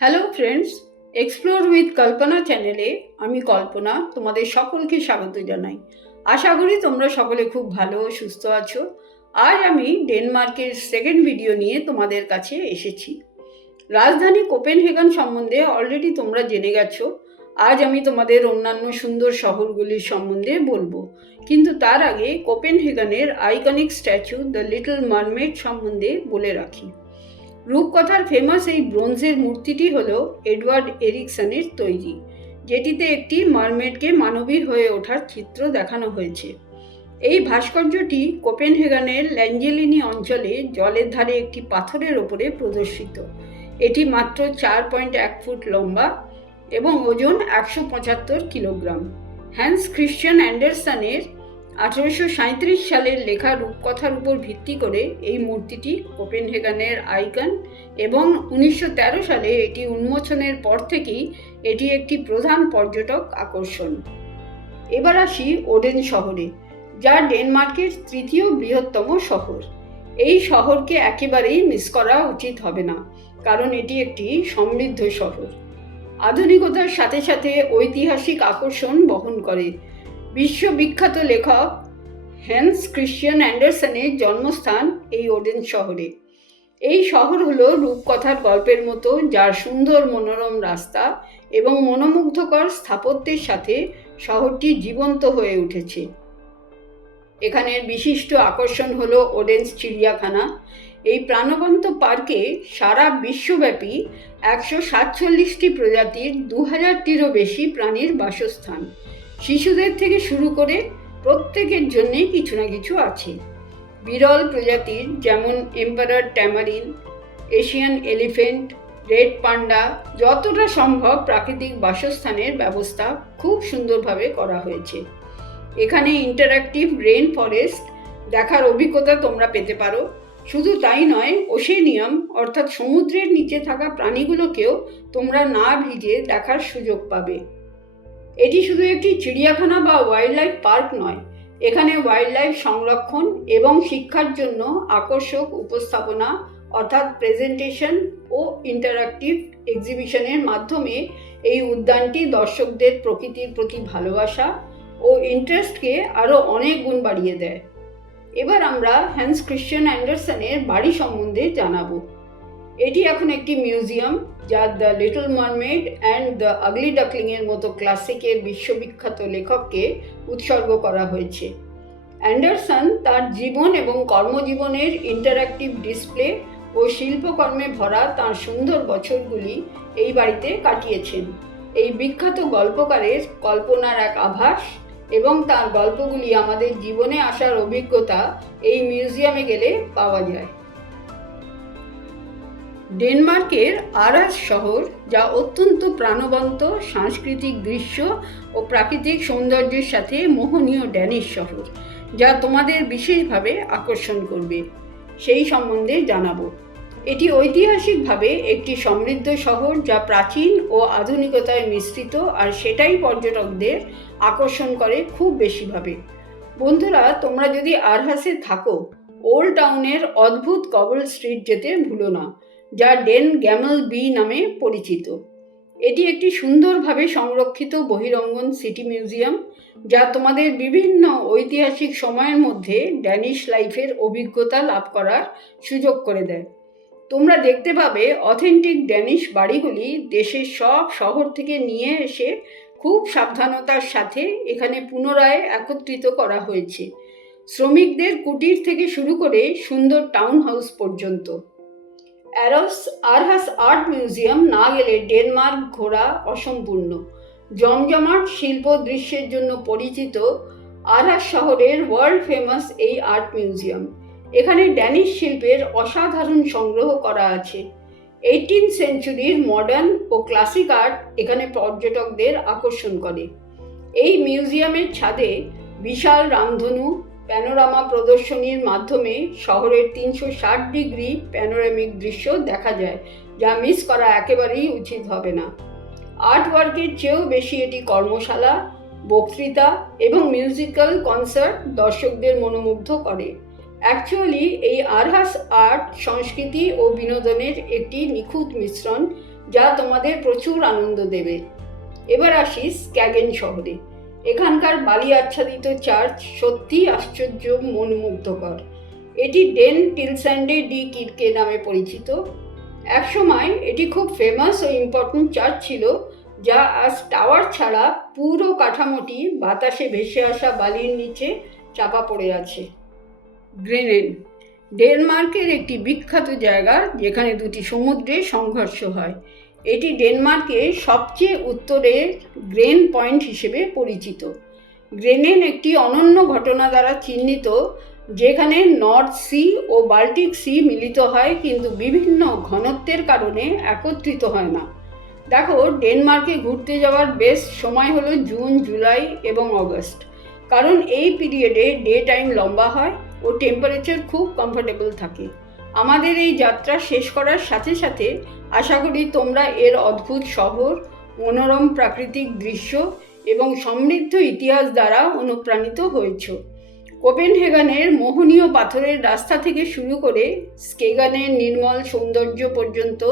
Hello friends explore with Kalpana চ্যানেলে আমি কল্পনা তোমাদের সকলকে স্বাগত জানাই। আশা করি তোমরা সকলে খুব ভালো, সুস্থ আছো। আজ আমি ডেনমার্কের সেকেন্ড ভিডিও নিয়ে তোমাদের কাছে এসেছি। রাজধানী কোপেনহেগান সম্বন্ধে অলরেডি তোমরা জেনে গেছো। আজ আমি তোমাদের অন্যান্য সুন্দর শহরগুলির সম্বন্ধে বলব। কিন্তু তার আগে কোপেনহেগানের iconic statue the little mermaid সম্বন্ধে বলে রাখি। রূপকথার ফেমাস এই ব্রোঞ্জের মূর্তিটি হল এডওয়ার্ড এরিকসনের তৈরি, যেটিতে একটি মারমেডকে মানবী হয়ে ওঠার চিত্র দেখানো হয়েছে। এই ভাস্কর্যটি কোপেনহেগানের ল্যাঞ্জেলিনি অঞ্চলে জলের ধারে একটি পাথরের ওপরে প্রদর্শিত। এটি মাত্র চার পয়েন্ট এক ফুট লম্বা এবং ওজন একশো পঁচাত্তর কিলোগ্রাম। হ্যান্স খ্রিশ্চান অ্যান্ডারসনের আঠেরোশো সালের লেখা রূপকথার উপর ভিত্তি করে এই মূর্তিটি কোপেনহেগানের আইকন এবং উনিশশো তেরো সালে এটি উন্মোচনের পর থেকেই এটি একটি প্রধান পর্যটক আকর্ষণ। এবার আসি ওডেন শহরে, যা ডেনমার্কের তৃতীয় বৃহত্তম শহর। এই শহরকে একেবারেই মিস করা উচিত হবে না, কারণ এটি একটি সমৃদ্ধ শহর। আধুনিকতার সাথে সাথে ঐতিহাসিক আকর্ষণ বহন করে। বিশ্ববিখ্যাত লেখক হ্যান্স ক্রিশ্চিয়ান অ্যান্ডারসনের জন্মস্থান এই ওডেন শহরে। এই শহর হলো রূপকথার গল্পের মতো, যার সুন্দর মনোরম রাস্তা এবং মনোমুগ্ধকর স্থাপত্যের সাথে শহরটি জীবন্ত হয়ে উঠেছে। এখানের বিশিষ্ট আকর্ষণ হলো ওডেন্স চিড়িয়াখানা। এই প্রাণবন্ত পার্কে সারা বিশ্বব্যাপী একশো সাতচল্লিশটি প্রজাতির দু হাজারটিরও বেশি প্রাণীর বাসস্থান। শিশুদের থেকে শুরু করে প্রত্যেকের জন্যেই কিছু না কিছু আছে। বিরল প্রজাতির যেমন emperor tamarin, Asian elephant, red panda, যতটা সম্ভব প্রাকৃতিক বাসস্থানের ব্যবস্থা খুব সুন্দরভাবে করা হয়েছে। এখানে ইন্টারাক্টিভ রেন ফরেস্ট দেখার অভিজ্ঞতা তোমরা পেতে পারো। শুধু তাই নয়, ওশেনিয়াম, অর্থাৎ সমুদ্রের নিচে থাকা প্রাণীগুলোকেও তোমরা না ভিজে দেখার সুযোগ পাবে। এটি শুধু একটি চিড়িয়াখানা বা ওয়াইল্ড লাইফ পার্ক নয়, এখানে ওয়াইল্ড লাইফ সংরক্ষণ এবং শিক্ষার জন্য আকর্ষক উপস্থাপনা অর্থাৎ প্রেজেন্টেশন ও ইন্টারাক্টিভ এক্সিবিশনের মাধ্যমে এই উদ্যানটি দর্শকদের প্রকৃতির প্রতি ভালোবাসা ও ইন্টারেস্টকে আরও অনেক গুণ বাড়িয়ে দেয়। এবার আমরা হ্যান্স ক্রিশ্চিয়ান অ্যান্ডারসনের বাড়ি সম্বন্ধে জানাব। এটি এখন একটি মিউজিয়াম, যা the little mermaid and the ugly ডাকলিংয়ের মতো ক্লাসিকের বিশ্ববিখ্যাত লেখককে উৎসর্গ করা হয়েছে। অ্যান্ডারসন তার জীবন এবং কর্মজীবনের ইন্টারাক্টিভ ডিসপ্লে ও শিল্পকর্মে ভরা তার সুন্দর বছরগুলি এই বাড়িতে কাটিয়েছেন। এই বিখ্যাত গল্পকারের কল্পনার এক আভাস এবং তার গল্পগুলি আমাদের জীবনে আসার অভিজ্ঞতা এই মিউজিয়ামে গেলে পাওয়া যায়। ডেনমার্কের আরাস শহর, যা অত্যন্ত প্রাণবন্ত সাংস্কৃতিক দৃশ্য ও প্রাকৃতিক সৌন্দর্যের সাথে মোহনীয় ড্যানিশ শহর, যা তোমাদের বিশেষভাবে আকর্ষণ করবে। সেই সম্বন্ধে জানাব। এটি ঐতিহাসিকভাবে একটি সমৃদ্ধ শহর, যা প্রাচীন ও আধুনিকতায় মিশ্রিত, আর সেটাই পর্যটকদের আকর্ষণ করে খুব বেশিভাবে। বন্ধুরা, তোমরা যদি আরহাসে থাকো, ওল্ড টাউনের অদ্ভুত কবল স্ট্রিট যেতে ভুলো না। যা ডেন গ্যামল বি নামে পরিচিত। এটি একটি সুন্দরভাবে সংরক্ষিত বহিরঙ্গন সিটি মিউজিয়াম, যা তোমাদের বিভিন্ন ঐতিহাসিক সময়ের মধ্যে ড্যানিশ লাইফের অভিজ্ঞতা লাভ করার সুযোগ করে দেয়। তোমরা দেখতে পাবে অথেন্টিক ড্যানিশ বাড়িগুলি দেশের সব শহর থেকে নিয়ে এসে খুব সাবধানতার সাথে এখানে পুনরায় একত্রিত করা হয়েছে। শ্রমিকদের কুটির থেকে শুরু করে সুন্দর টাউন হাউস পর্যন্ত। অ্যারস আরহাস আর্ট মিউজিয়াম না গেলে ডেনমার্ক ঘোরা অসম্পূর্ণ। জমজমাট শিল্প দৃশ্যের জন্য পরিচিত আরহাস শহরের ওয়ার্ল্ড ফেমাস এই আর্ট মিউজিয়াম এখানে ড্যানিশ শিল্পের অসাধারণ সংগ্রহ করা আছে। এইটিন সেঞ্চুরির মডার্ন ও ক্লাসিক আর্ট এখানে পর্যটকদের আকর্ষণ করে। এই মিউজিয়ামের ছাদে বিশাল রামধনু প্যানোরামা প্রদর্শনীর মাধ্যমে শহরের তিনশো ষাট ডিগ্রি প্যানোরামিক দৃশ্য দেখা যায়, যা মিস করা একেবারেই উচিত হবে না। আর্ট ওয়ার্কের চেয়েও বেশি এটি কর্মশালা, বক্তৃতা এবং মিউজিক্যাল কনসার্ট দর্শকদের মনোমুগ্ধ করে। অ্যাকচুয়ালি এই আরহাস আর্ট সংস্কৃতি ও বিনোদনের একটি নিখুঁত মিশ্রণ, যা তোমাদের প্রচুর আনন্দ দেবে। এবার আসি স্ক্যাগেন শহরে। এখানকার বালি আচ্ছাদিত চার্চ সত্যি আশ্চর্য, মনমুগ্ধকর। এটি ডেন টিলস্যান্ডে ডি কিরকে নামে পরিচিত। একসময় এটি খুব ফেমাস ও ইম্পর্ট্যান্ট চার্চ ছিল, যা আজ টাওয়ার ছাড়া পুরো কাঠামোটি বাতাসে ভেসে আসা বালির নিচে চাপা পড়ে আছে। গ্রেনেন ডেনমার্কের একটি বিখ্যাত জায়গা, যেখানে দুটি সমুদ্রে সংঘর্ষ হয়। এটি ডেনমার্কের সবচেয়ে উত্তরের গ্রেন পয়েন্ট হিসেবে পরিচিত। গ্রেনেন একটি অনন্য ঘটনা দ্বারা চিহ্নিত, যেখানে নর্থ সি ও বাল্টিক সি মিলিত হয়, কিন্তু বিভিন্ন ঘনত্বের কারণে একত্রিত হয় না। দেখো, ডেনমার্কে ঘুরতে যাওয়ার বেস্ট সময় হলো জুন, জুলাই এবং অগস্ট, কারণ এই পিরিয়ডে ডে টাইম লম্বা হয় ও টেম্পারেচার খুব কমফোর্টেবল থাকে। আমাদের এই যাত্রা শেষ করার সাথে সাথে আশা করি তোমরা এর অদ্ভুত শহর, মনোরম প্রাকৃতিক দৃশ্য এবং সমৃদ্ধ ইতিহাস দ্বারা অনুপ্রাণিত হয়েছ। কোপেনহেগানের মোহনীয় পাথরের রাস্তা থেকে শুরু করে স্কেগানের নির্মল সৌন্দর্য পর্যন্ত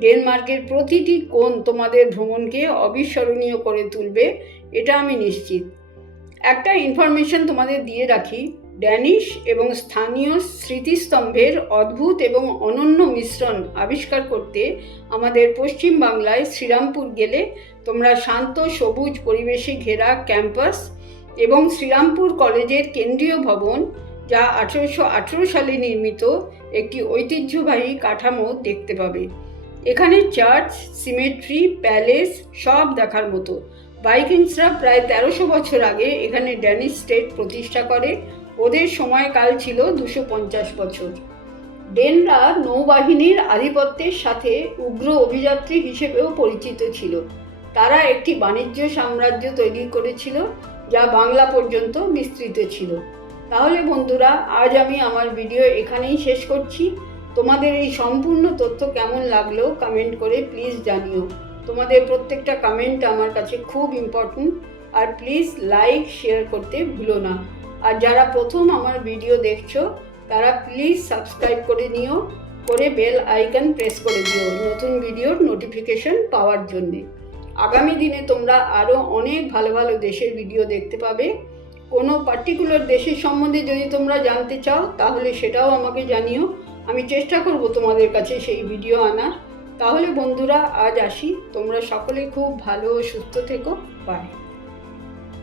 ডেনমার্কের প্রতিটি কোণ তোমাদের ভ্রমণকে অবিস্মরণীয় করে তুলবে, এটা আমি নিশ্চিত। একটা ইনফরমেশন তোমাদের দিয়ে রাখি ড্যানিশ এবং স্থানীয় স্মৃতিস্তম্ভের অদ্ভুত এবং অনন্য মিশ্রণ আবিষ্কার করতে আমাদের পশ্চিম বাংলায় শ্রীরামপুর গেলে তোমরা শান্ত, সবুজ পরিবেশে ঘেরা ক্যাম্পাস এবং শ্রীরামপুর কলেজের কেন্দ্রীয় ভবন, যা আঠেরোশো আঠেরো সালে নির্মিত একটি ঐতিহ্যবাহী কাঠামো দেখতে পাবে। এখানে চার্চ, সিমেট্রি, প্যালেস সব দেখার মতো। বাইকিংসরা প্রায় তেরোশো বছর আগে এখানে ড্যানিশ স্টেট প্রতিষ্ঠা করে ওদের সময়কাল ছিল দুশো পঞ্চাশ বছর। ডেনরা নৌবাহিনীর আধিপত্যের সাথে উগ্র অভিযাত্রী হিসেবেও পরিচিত ছিল। তারা একটি বাণিজ্য সাম্রাজ্য তৈরি করেছিল, যা বাংলা পর্যন্ত বিস্তৃত ছিল। তাহলে বন্ধুরা, আজ আমি আমার ভিডিও এখানেই শেষ করছি। তোমাদের এই সম্পূর্ণ তথ্য কেমন লাগল কমেন্ট করে প্লিজ জানিও। তোমাদের প্রত্যেকটা কমেন্ট আমার কাছে খুব ইম্পর্টেন্ট আর প্লিজ লাইক, শেয়ার করতে ভুলো না। আর যারা প্রথম আমার ভিডিও দেখছ, তারা প্লিজ সাবস্ক্রাইব করে নিও, করে বেল আইকন প্রেস করে দিও নতুন ভিডিওর নোটিফিকেশন পাওয়ার জন্যে। আগামী দিনে তোমরা আরও অনেক ভালো ভালো দেশের ভিডিও দেখতে পাবে। কোনো পার্টিকুলার দেশের সম্বন্ধে যদি তোমরা জানতে চাও, তাহলে সেটাও আমাকে জানিও। আমি চেষ্টা করব তোমাদের কাছে সেই ভিডিও আনার। তাহলে বন্ধুরা, আজ আসি। তোমরা সকলে খুব ভালো, সুস্থ থেকো। বাই